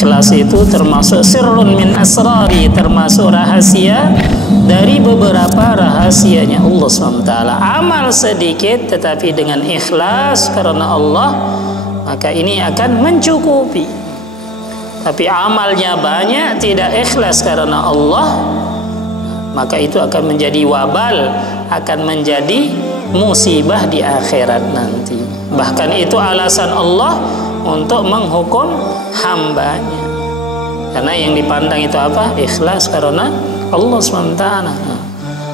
Ikhlas itu termasuk sirrun min asrari, termasuk rahasia dari beberapa rahasianya Allah SWT. Amal sedikit tetapi dengan ikhlas karena Allah, maka ini akan mencukupi. Tapi amalnya banyak tidak ikhlas karena Allah, maka itu akan menjadi wabal, akan menjadi musibah di akhirat nanti. Bahkan itu alasan Allah untuk menghukum hambanya, karena yang dipandang itu apa? Ikhlas karena Allah SWT.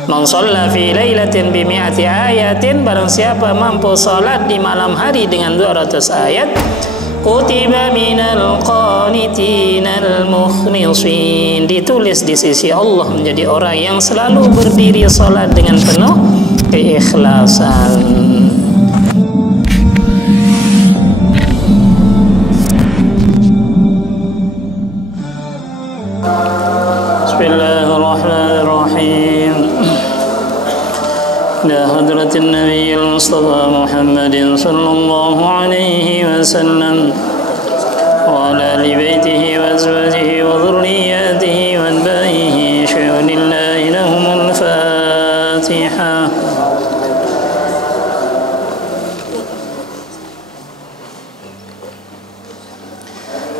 Man shalla fi lailatin bi mi'ati ayatin, barang siapa mampu salat di malam hari dengan 200 ayat, kutiba minal qanitinal mukhlisin, ditulis di sisi Allah menjadi orang yang selalu berdiri salat dengan penuh keikhlasan. Bismillahirrahmanirrahim. Ila hadratin Nabiyil Mustafa Muhammadin sallallahu alaihi wasallam wa ala ali baitihi wa azwajihi wa dhurriyyatihi wa atba'ihi syuhurillahi lahumul Fatihah.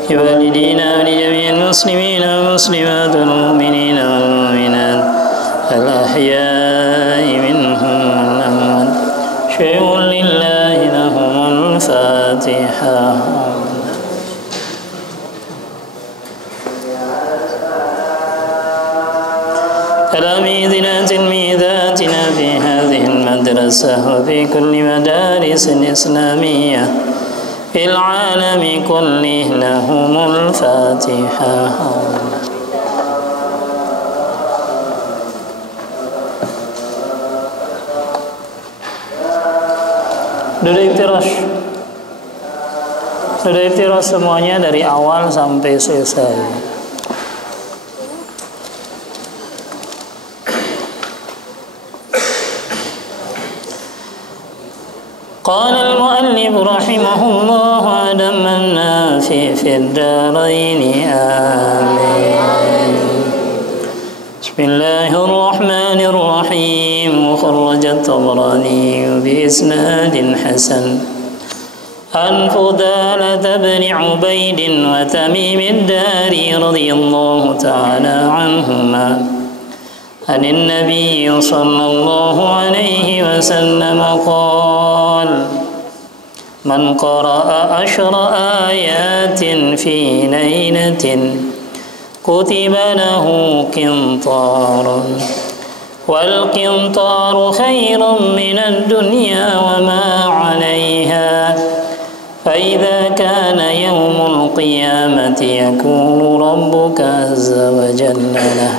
والدينا ولجميع المسلمين والمسلمات والمؤمنين والمؤمنات الأحياء منهم والأموات شيء لله لهم الفاتحة. تلاميذنا تلميذاتنا في هذه المدرسة وفي كل مدارس إسلامية في العالم كله لهم الفاتحة. Sudah iftirash semuanya dari awal sampai selesai. قال المؤلف رحمه الله ودمنا في الدارين آمين. بسم الله الرحمن الرحيم. وخرج الطبراني بإسناد حسن عن فضالة بن عبيد وتميم الداري رضي الله تعالى عنهما عن النبي صلى الله عليه وسلم قال: من قرأ 10 آيات في ليلة كتب له قنطار، والقنطار خير من الدنيا وما عليها، فإذا كان يوم القيامة يقول ربك عز وجل له: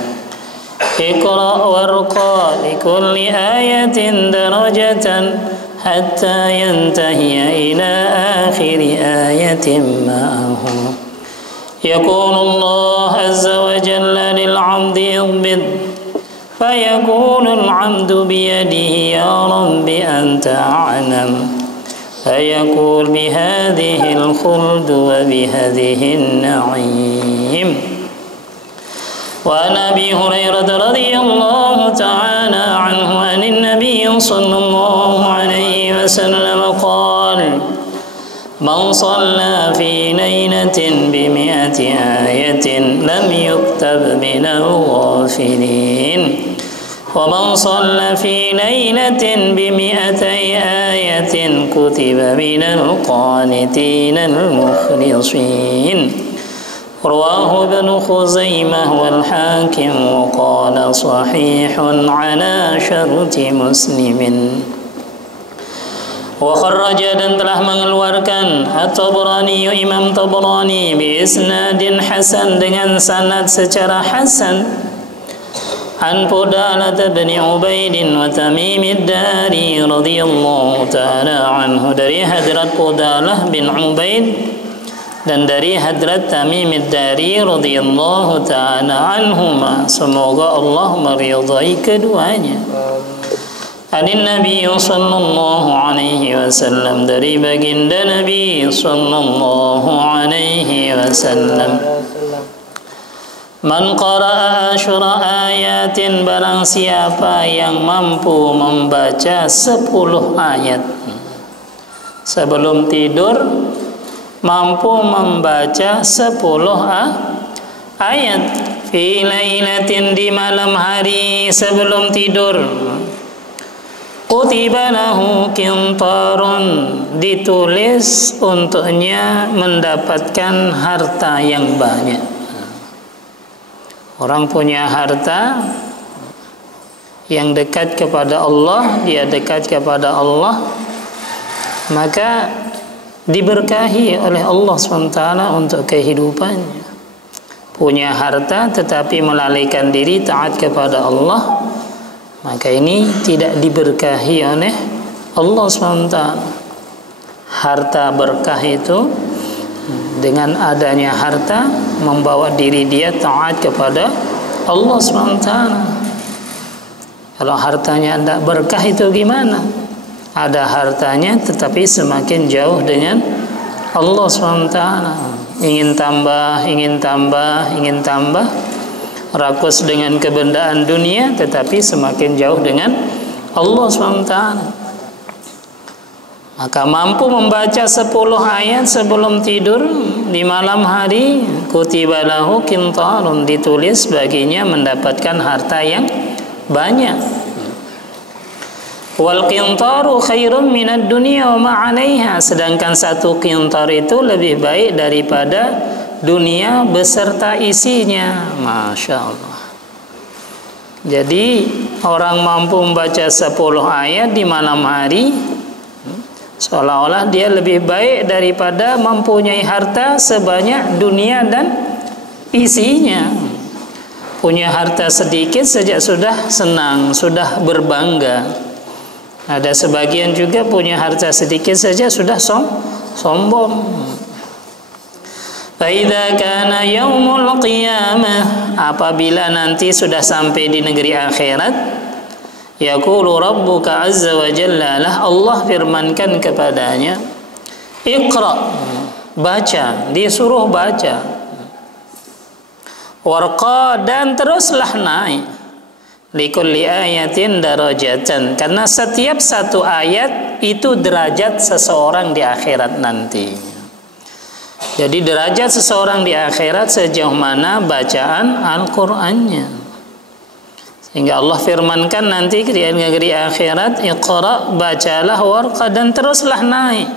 اقرأ وارقى لكل آية درجة حتى ينتهي إلى آخر آية معه. يقول الله عز وجل للعبد اغبط، فيقول العبد بيده يا رب أنت أعلم، فيقول بهذه الخلد وبهذه النعيم. وعن أبي هريرة رضي الله تعالى عنه عن النبي صلى الله عليه وسلم قال: من صلى في ليلة ب100 آية لم يكتب من الغافلين، ومن صلى في ليلة ب200 آية كتب من القانتين المخلصين. رواه ابن خزيمة والحاكم وقال صحيح على شرط مسلم. وخرج dan telah mengeluarkan At-Tabrani, Imam Tabrani, bi isnadin hasan, dengan sanad secara hasan, an Fudalah bin Ubaid wa Tamim ad-Dari radhiyallahu ta'ala anhu, dari hadrat Fudalah bin Ubaid dan dari hadrat Tamim ad-Dari radhiyallahu ta'ala anhuma, semoga Allah meridai keduanya. Anin Nabi sallallahu alaihi wasallam, dari baginda Nabi sallallahu alaihi wasallam, Man qara'a asyra ayatin, barang siapa yang mampu membaca 10 ayat sebelum tidur, mampu membaca 10 ayat fi lailatin, di malam hari sebelum tidur, kutiba lahu qintarun, ditulis untuknya mendapatkan harta yang banyak. Orang punya harta yang dekat kepada Allah, dia dekat kepada Allah, maka diberkahi oleh Allah SWT untuk kehidupannya. Punya harta tetapi melalaikan diri taat kepada Allah, maka ini tidak diberkahi oleh Allah SWT. Harta berkah itu, dengan adanya harta membawa diri dia taat kepada Allah SWT. Kalau hartanya tidak berkah itu gimana? Ada hartanya tetapi semakin jauh dengan Allah SWT. Ingin tambah, ingin tambah, ingin tambah, rakus dengan kebendaan dunia tetapi semakin jauh dengan Allah SWT. Maka mampu membaca 10 ayat sebelum tidur di malam hari, kutiba lahu qintarun, ditulis baginya mendapatkan harta yang banyak. Wal qintaru khairum minad dunya wa ma 'alaiha, sedangkan 1 qintar itu lebih baik daripada dunia beserta isinya. Masya Allah. Jadi orang mampu membaca 10 ayat di malam hari, seolah-olah dia lebih baik daripada mempunyai harta sebanyak dunia dan isinya. Punya harta sedikit saja sudah senang, sudah berbangga. Ada sebagian juga punya harta sedikit saja sudah sombong. Faidza kana yaumul qiyamah, apabila nanti sudah sampai di negeri akhirat, yaqulu rabbuka azza wa jalla lah, Allah firmankan kepadanya, Iqra, baca, disuruh baca, warqa, dan teruslah naik, likulli ayatin darajatan, karena setiap 1 ayat itu derajat seseorang di akhirat nanti. Jadi derajat seseorang di akhirat sejauh mana bacaan Al-Qur'annya. Sehingga Allah firmankan nanti di negeri akhirat, Iqra, bacalah, warqa, dan teruslah naik,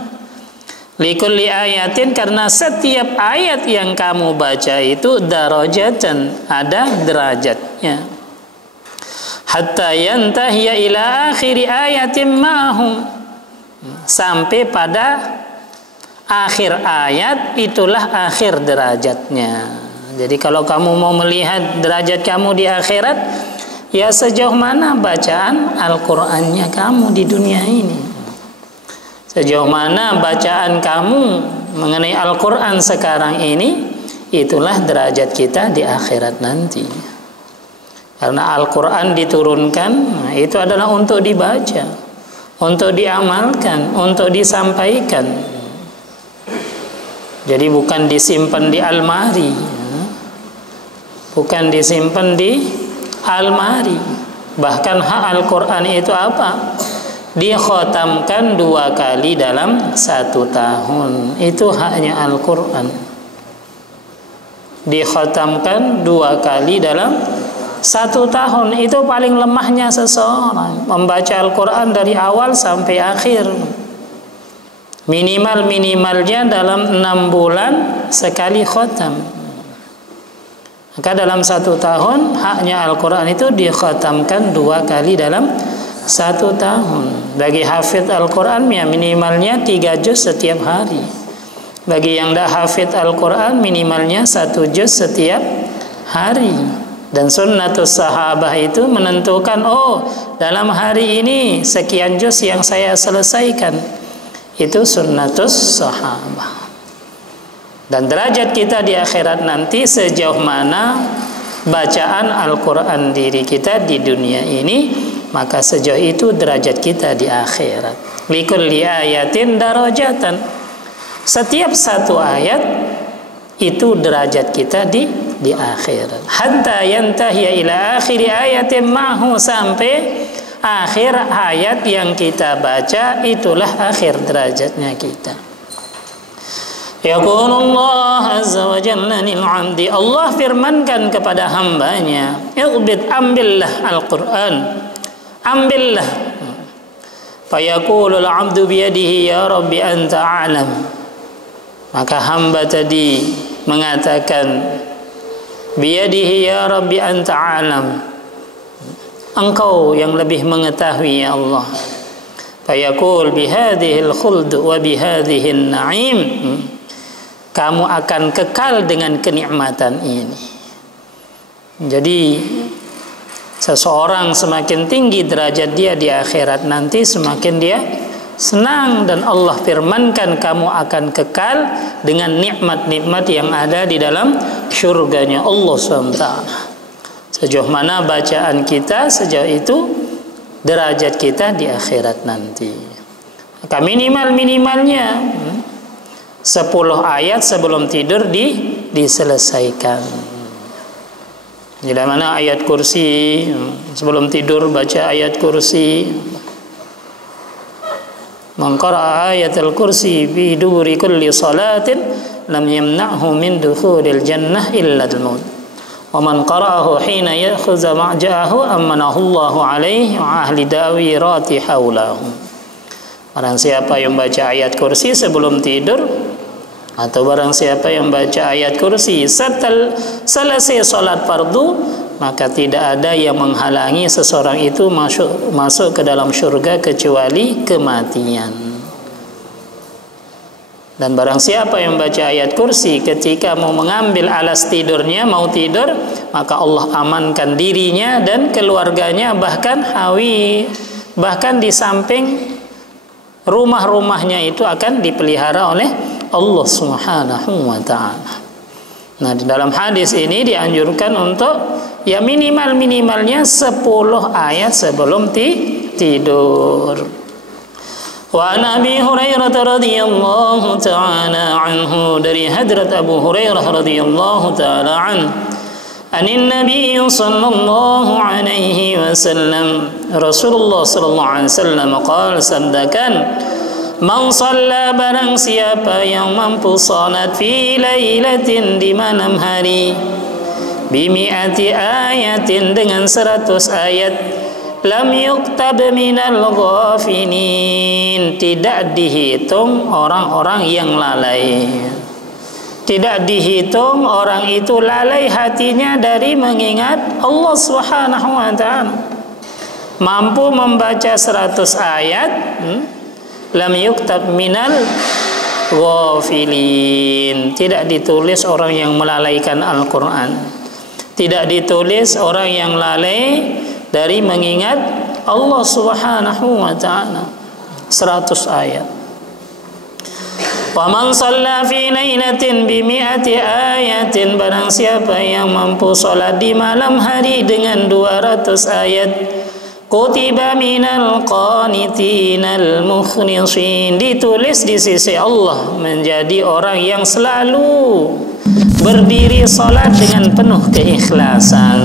likulli ayatin, karena setiap ayat yang kamu baca itu darajatan, ada derajatnya, hatta yantahiya ila akhiri ayatin ma'ahu, sampai pada akhir ayat, itulah akhir derajatnya. Jadi kalau kamu mau melihat derajat kamu di akhirat, ya sejauh mana bacaan Al-Qur'annya kamu di dunia ini, sejauh mana bacaan kamu mengenai Al-Qur'an sekarang ini, itulah derajat kita di akhirat nanti. Karena Al-Qur'an diturunkan, itu adalah untuk dibaca, untuk diamalkan, untuk disampaikan. Jadi bukan disimpan di almari, bukan disimpan di almari. Bahkan hak Al-Qur'an itu apa? Dikhatamkan 2 kali dalam 1 tahun. Itu haknya Al-Qur'an. Dikhatamkan 2 kali dalam 1 tahun. Itu paling lemahnya seseorang membaca Al-Qur'an dari awal sampai akhir. Minimalnya dalam 6 bulan sekali khatam. Maka dalam 1 tahun haknya Al-Qur'an itu dikhatamkan 2 kali dalam 1 tahun. Bagi hafid Al-Qur'an ya minimalnya 3 juz setiap hari. Bagi yang tidak hafid Al-Qur'an minimalnya 1 juz setiap hari. Dan sunnatus sahabah itu menentukan, oh dalam hari ini sekian juz yang saya selesaikan. Itu sunnatus sahabah. Dan derajat kita di akhirat nanti sejauh mana bacaan Al-Qur'an diri kita di dunia ini, maka sejauh itu derajat kita di akhirat. Likulli ayatin darajatan, setiap 1 ayat itu derajat kita di di akhirat. Hatta yantahi ila akhir ayatin ma'hu, sampai akhir ayat yang kita baca itulah akhir derajatnya kita. Yaqulullah azza wa jalla lil 'abdi, Allah firmankan kepada hambanya, "Iqbid, ambillah Al-Qur'an, ambillah." Fayaqulul 'abdu biyadihi, "Ya Rabbi anta a'lam." Maka hamba tadi mengatakan, "Biyadihi ya Rabbi anta a'lam." Engkau yang lebih mengetahui ya Allah. Fayaqul bihadhil khuld wa bihadhil na'im. Kamu akan kekal dengan kenikmatan ini. Jadi seseorang semakin tinggi derajat dia di akhirat nanti, semakin dia senang, dan Allah firmankan kamu akan kekal dengan nikmat-nikmat yang ada di dalam syurganya Allah SWT. Sejauh mana bacaan kita, sejauh itu derajat kita di akhirat nanti. Maka minimalnya 10 ayat sebelum tidur diselesaikan. Di mana ayat kursi, sebelum tidur baca ayat kursi. Man qara'a ayatul kursi bi duburi kulli salatin lam yamna'hu min dukhulil jannah illa al-maut. Wa man qara'ahu hina ya'khudha ma'ja'ahu amanahu Allahu alaihi wa ahli dawirati haulahu. Barang siapa yang baca ayat kursi sebelum tidur, atau barang siapa yang baca ayat kursi setelah selesai salat fardu, maka tidak ada yang menghalangi seseorang itu masuk ke dalam syurga kecuali kematian. Dan barang siapa yang baca ayat kursi ketika mau mengambil alas tidurnya, mau tidur, maka Allah amankan dirinya dan keluarganya, bahkan di samping rumah-rumahnya itu akan dipelihara oleh Allah Subhanahu wa ta'ala. Nah, di dalam hadis ini dianjurkan untuk ya minimalnya 10 ayat sebelum tidur. Wa Nabi Hurairah radhiyallahu ta'ala anhu, dari hadrat Abu Hurairah radhiyallahu ta'ala anhu, anin Nabi sallallahu alaihi wasallam, Rasulullah sallallahu alaihi wasallam qala, sabdakan, man shalla, barang siapa yang mampu salat fi lailatin, di malam hari, bimi'ati ayatin, dengan 100 ayat, lam yuktab minal ghafinin, tidak dihitung orang-orang yang lalai. Tidak dihitung orang itu lalai hatinya dari mengingat Allah Subhanahu wa ta'ala. Mampu membaca 100 ayat, lam yuktab minal ghafilin, tidak ditulis orang yang melalaikan Al-Quran, tidak ditulis orang yang lalai dari mengingat Allah Subhanahu wa ta'ala. 100 ayat. Wa man shalla fi lailatin bi mi'ati ayatin, barang siapa yang mampu salat di malam hari dengan 200 ayat, kutiba minal qanitinal mukhlisin, ditulis di sisi Allah menjadi orang yang selalu berdiri salat dengan penuh keikhlasan.